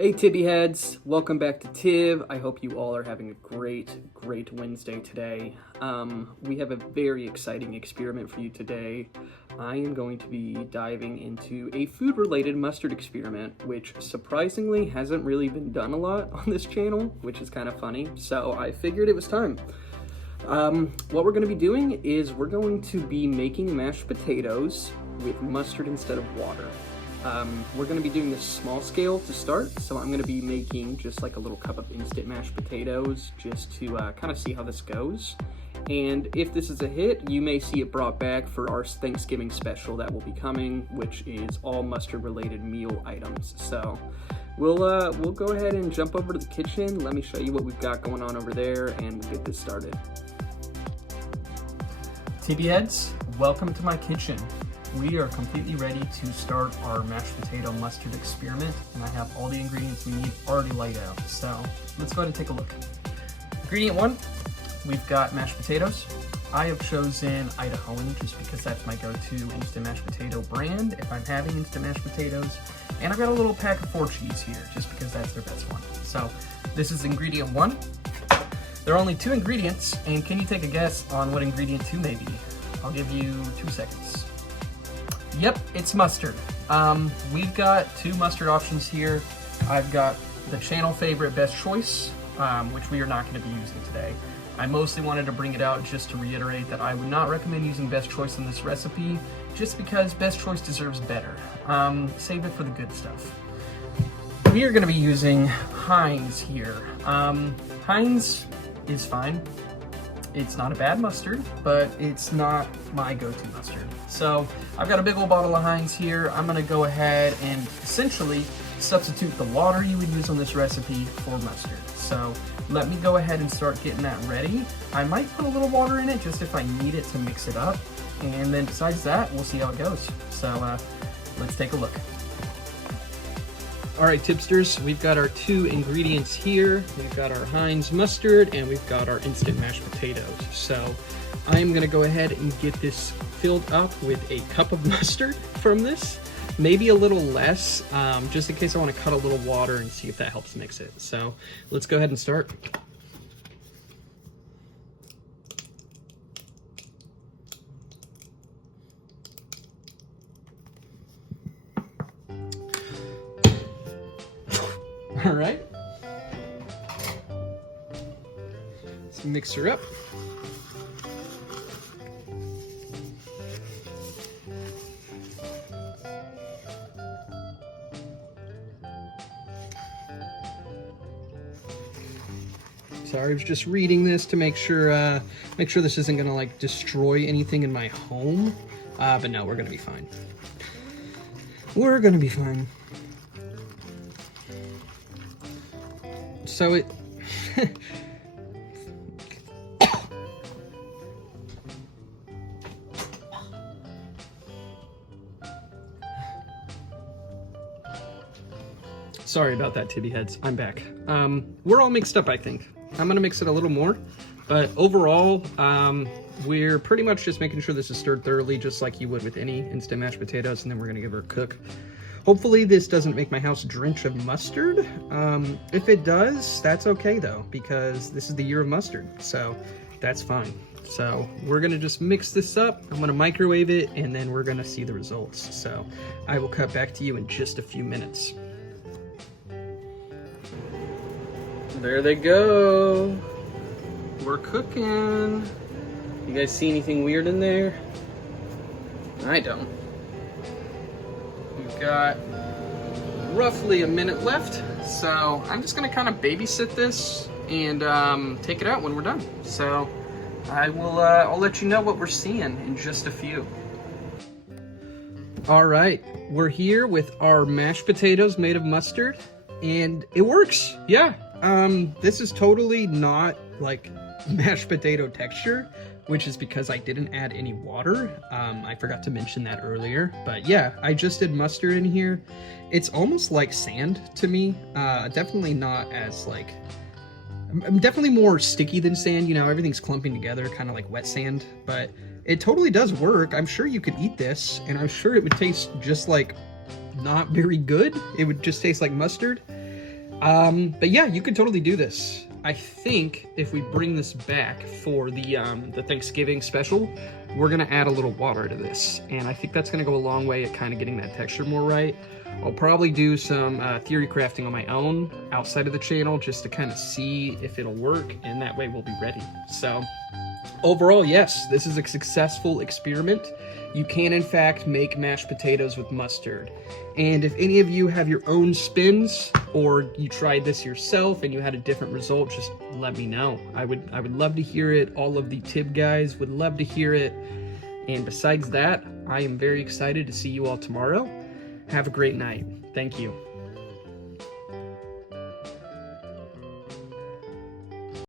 Hey Tibby heads, welcome back to Tib. I hope you all are having a great Wednesday today. We have a very exciting experiment for you today. I am going to be diving into a food-related mustard experiment, which surprisingly hasn't really been done a lot on this channel, which is kind of funny, so I figured it was time. What we're going to be doing is we're going to be making mashed potatoes with mustard instead of water. We're going to be doing this small scale to start, so I'm going to be making just like a little cup of instant mashed potatoes just to kind of see how this goes. And if this is a hit, you may see it brought back for our Thanksgiving special that will be coming, which is all mustard related meal items. So we'll go ahead and jump over to the kitchen. Let me show you what we've got going on over there and we'll get this started. TB heads, welcome to my kitchen. We are completely ready to start our mashed potato mustard experiment, and I have all the ingredients we need already laid out. So let's go ahead and take a look. Ingredient one, we've got mashed potatoes. I have chosen Idahoan just because that's my go-to instant mashed potato brand if I'm having instant mashed potatoes. And I've got a little pack of 4 cheese here just because that's their best one. So this is ingredient one. There are only 2 ingredients, and can you take a guess on what ingredient 2 may be? I'll give you 2 seconds. Yep, it's mustard. We've got 2 mustard options here. I've got the channel favorite Best Choice, which we are not going to be using today. I mostly wanted to bring it out just to reiterate that I would not recommend using Best Choice in this recipe, just because Best Choice deserves better. Save it for the good stuff. We are going to be using Heinz here. Heinz is fine. It's not a bad mustard, but it's not my go-to mustard. So I've got a big old bottle of Heinz here. I'm gonna go ahead and essentially substitute the water you would use on this recipe for mustard. So let me go ahead and start getting that ready. I might put a little water in it just if I need it to mix it up. And then besides that, we'll see how it goes. So let's take a look. All right, tipsters, we've got our 2 ingredients here. We've got our Heinz mustard and we've got our instant mashed potatoes. So I am gonna go ahead and get this filled up with a cup of mustard from this, maybe a little less, just in case I wanna cut a little water and see if that helps mix it. So let's go ahead and start. All right, let's mix her up. Sorry, I was just reading this to make sure this isn't gonna like destroy anything in my home. But no, we're gonna be fine. We're gonna be fine. So it sorry about that, Tibby heads. I'm back. We're all mixed up, I think. I'm gonna mix it a little more, but overall, we're pretty much just making sure this is stirred thoroughly, just like you would with any instant mashed potatoes, and then we're gonna give her a cook. Hopefully this doesn't make my house drench of mustard. If it does, that's okay though, because this is the year of mustard, so that's fine. So we're gonna just mix this up. I'm gonna microwave it, and then we're gonna see the results. So I will cut back to you in just a few minutes. There they go. We're cooking. You guys see anything weird in there? I don't. We've got roughly a minute left, so I'm just gonna kind of babysit this and take it out when we're done. So I'll let you know what we're seeing in just a few. All right, we're here with our mashed potatoes made of mustard, and it works. Yeah, this is totally not like mashed potato texture, which is because I didn't add any water. I forgot to mention that earlier, but yeah, I just did mustard in here. It's almost like sand to me. Definitely not as like, I'm definitely more sticky than sand, you know, everything's clumping together, kind of like wet sand, but it totally does work. I'm sure you could eat this, and I'm sure it would taste just like not very good. It would just taste like mustard. But yeah, you could totally do this. I think if we bring this back for the Thanksgiving special, we're gonna add a little water to this, and I think that's gonna go a long way at kind of getting that texture more right. I'll probably do some theory crafting on my own outside of the channel just to kind of see if it'll work, and that way we'll be ready. So overall, yes, this is a successful experiment. You can in fact make mashed potatoes with mustard. And if any of you have your own spins, or you tried this yourself and you had a different result, just let me know. I would love to hear it. All of the Tib guys would love to hear it. And besides that, I am very excited to see you all tomorrow. Have a great night. Thank you.